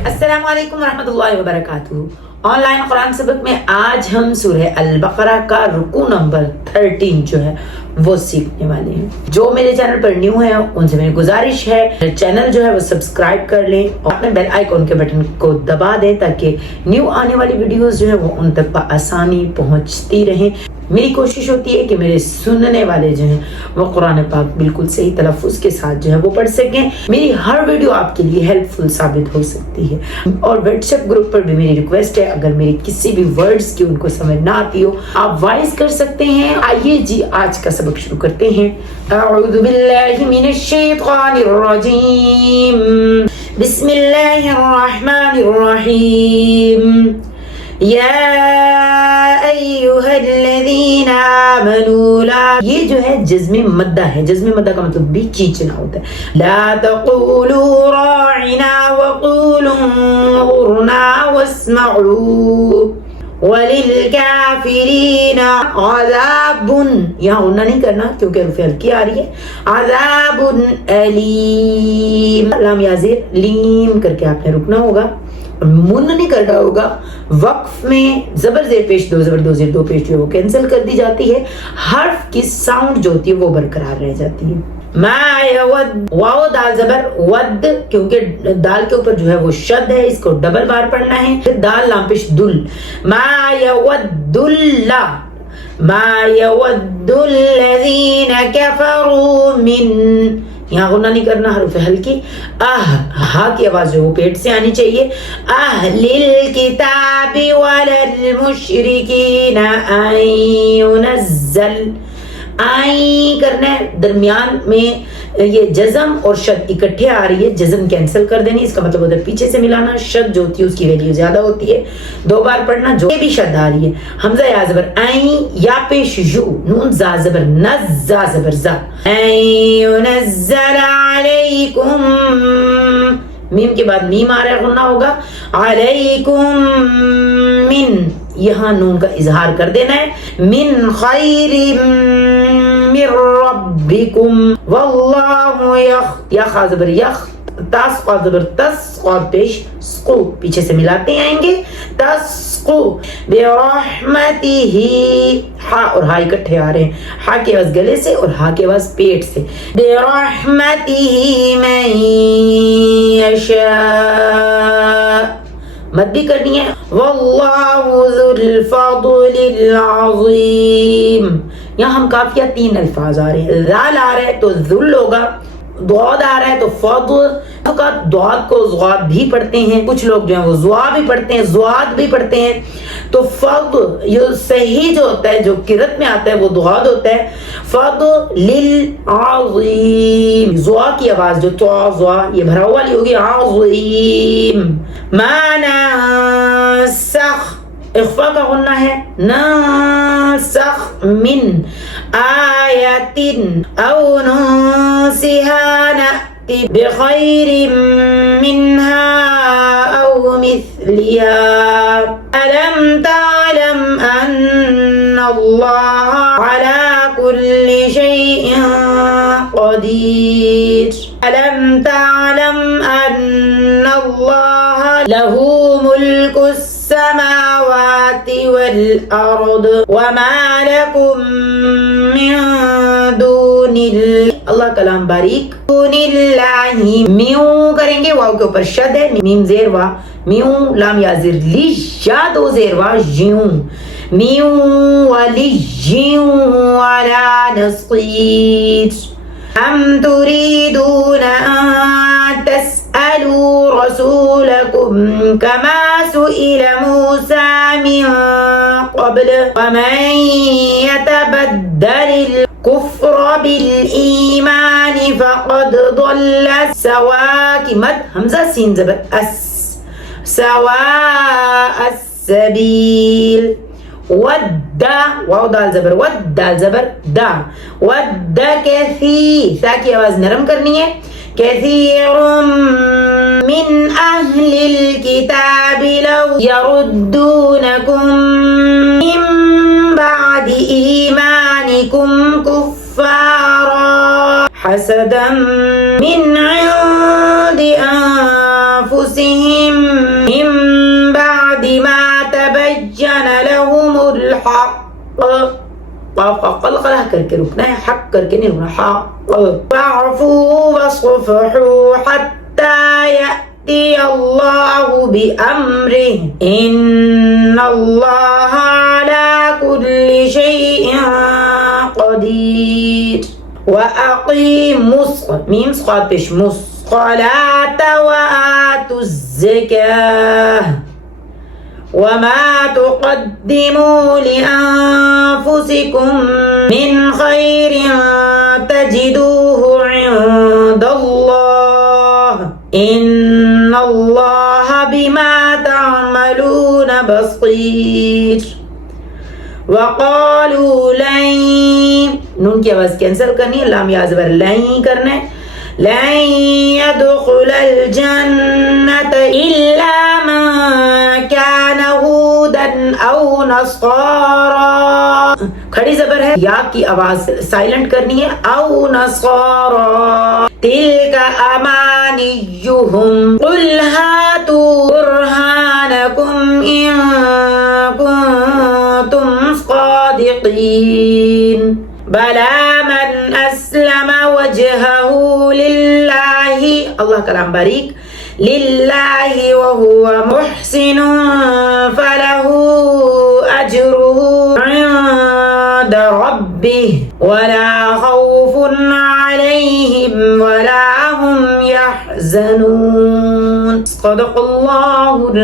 अस्सलाम वालेकुम रहमतुल्लाहि व बरकातुहू। ऑनलाइन कुरान सबक में आज हम सूरह अल बकरा का रुकू नंबर 13 जो है वो सीखने वाले हैं। जो मेरे चैनल पर न्यू है उनसे मेरी गुजारिश है चैनल जो है वो सब्सक्राइब कर लें और अपने बेल आइकॉन के बटन को दबा दें ताकि न्यू आने वाली वीडियोस जो है वो उन तक आसानी पहुंचती रहें। मेरी कोशिश होती है कि मेरे सुनने वाले जो हैं वो कुरान पाक बिल्कुल सही तलफ्फुज के साथ जो है वो पढ़ सकें। मेरी हर वीडियो आपके लिए हेल्पफुल साबित हो सकती है। और व्हाट्सएप ग्रुप पर भी मेरी रिक्वेस्ट है, अगर मेरे किसी भी वर्ड्स की उनको समझ ना आती हो आप वॉइस कर सकते हैं। आइए जी आज का सबक शुरू करते हैं। अऊज़ु बिल्लाहि मिनश शैतानिर रजीम, बिस्मिल्लाहिर रहमानिर रहीम। या अय्युहल्लज़ीना आमनू ला, ये जो है जज़्म मद्दा है। जज़्म मद्दा का मतलब भी खींचना होता है। ला तक़ूलू राइना वक़ूलू उन्ज़ुरना वस्मऊ वलिलकाफिरीना अज़ाबुन, यहाँ उन्ना नहीं करना क्योंकि हर्फ हल्की आ रही है। अज़ाबुन अलीम, लाम याज़िर लीम करके आपने रुकना होगा, मुन नहीं करना होगा। वक्फ में जबर जेर पेश दो जबर दो जेर दो पेश जो है वो कैंसिल कर दी जाती है। हर्फ की साउंड जो होती है वो बरकरार रह जाती है। वाओ दाल जबर वद, क्योंकि दाल के ऊपर जो है वो शद है, इसको डबल बार पढ़ना है। फिर दाल लाम पेश दुल, मा यवद्दुल्ला मा यवद्दुल्लज़ीना कफरू मिन, यहाँ गुन्ना नहीं करना, हरूफ हल्की। हा की आवाज जो वो पेट से आनी चाहिए। अहलिल किताबी वलल मुशरिकीना अन युनज़्ज़ल, आई करना है। दरमियान में ये जज़म और शद इकट्ठे आ रही है, जज़म कैंसिल कर देनी, इसका मतलब उधर पीछे से मिलाना। शद जो होती है उसकी वैल्यू ज्यादा होती है, दो बार पढ़ना। जो भी शद आ रही है, हमजा या जबर आई, या पेश यू, नून जा जबर नज़, जा जबर जा। युनज़्ज़ल अलैकुम, मीम के बाद मीम आ रहा है, गुन्ना होगा। अलैकुम मिन, यहाँ नून का इजहार कर देना है। मिन खैरिम मिर रब्बिकुम वल्लाहु या खाजबर यख, तास खाजबर तस और पेश स्कू, पीछे से मिलाते आएंगे। तस्कू बिरहमतिही, हा और हा इकट्ठे आ रहे हैं। हा के आवाज गले से और हा के आवाज पेट से। बिरहमतिही मन यशा, मत भी करनी है। वल्लाहु ज़ुल फ़ज़लिल अज़ीम, यहाँ हम काफिया 3 अल्फाज आ रहे हैं। ज़ाल आ रहा है तो ज़ुल होगा, द्वाद आ रहा है तो फ़ज़ल का द्वाद को ज़्वाद भी पढ़ते हैं, कुछ लोग जो है वो ज़्वा भी पढ़ते हैं, ज़्वाद भी पढ़ते हैं। तो फ़ज़ल ये सही जो होता है, जो किरत में आता है वो द्वाद होता है। फ़ज़लिल अज़ीम, ज़्वा की आवाज जो तो ज़्वा ये भरा वाली होगी। अज़ीम माना सख, इख्फा का गुन्ना है। नासख मिन आयतिन औ नुसिहा नअति बिखैरिम मिन्हा औ मिस्लिहा अलम तअलम अन्नल्लाह अला कुल्ली शैइन क़दीर अलम तअलम अन्नल्लाह लहू मुल्कुस समावाति वल अर्द वमा लकुम मिन दूनिल, अल्लाह कलाम बारीक। दूनिल्लाहि म्यू करेंगे, वाव के ऊपर शद है, मीम जेर वा, म्यू लाम याजिर ली, या दो जेर वा, ज्यू म्यू वली ज्यू अला नस्कीर हम तुरीदूना तस्अलू रसूलकुम कमा सुइल मूसा मिन क़ब्ल वमन यतबद्दलिल कुफ्र बिल ईमान फ़क़द ضل सवा की मद, हमजा सीन जबर अस, सवा अस्सबील। वद्दा वाव दाल जबर वद, दाल जबर दा, वद्दा कैसी, सा की आवाज नरम करनी है। कैसीरुम मिन अहलिल किताबि लव यरुद्दूनकुम मिन बअदि ईमानिकुम कुफ्फारा हसदम मिन इंदि अनफुसिहिम काफ का कलकला करके रुकना है, हक करके नहीं रुकना। फअफू वस्फहू हत्ता यअती अल्लाहु बिअम्रिही इन्नल्लाह अला कुल्ली शैइन क़दीर। वअक़ीमुस मीम क़ाद पेश मुस क़लात वआतुज़ ज़काह वमा तुक़द्दिमू लिअन्फुसिकुम मिन खैरिन तजिदूहु इन्दल्लाह इन्नल्लाह बिमा तअमलून बसीर। वक़ालू लन, नून की आवाज कैंसिल करनी है, लाम या ज़बर लन करना है। लन यदखुलल जन्नत इल्ला मन कान हुदन औ नसारा। खड़ी जबर है, या की आवाज साइलेंट करनी है, औ नसारा। तिल्का अमानियुहुम कुल हातू बुरहानकुम इन कुंतुम सादिकीन। बला मन अस्लम वजहहू लिल्लाहि, अल्लाह कलाम बारीक, लिल्लाहि व हुवा मुहसिनुन फलहू अजरुहु इंद रब्बिह वला खौफुन अलैहिम वला हुम यहज़नून। सदक़ल्लाहुल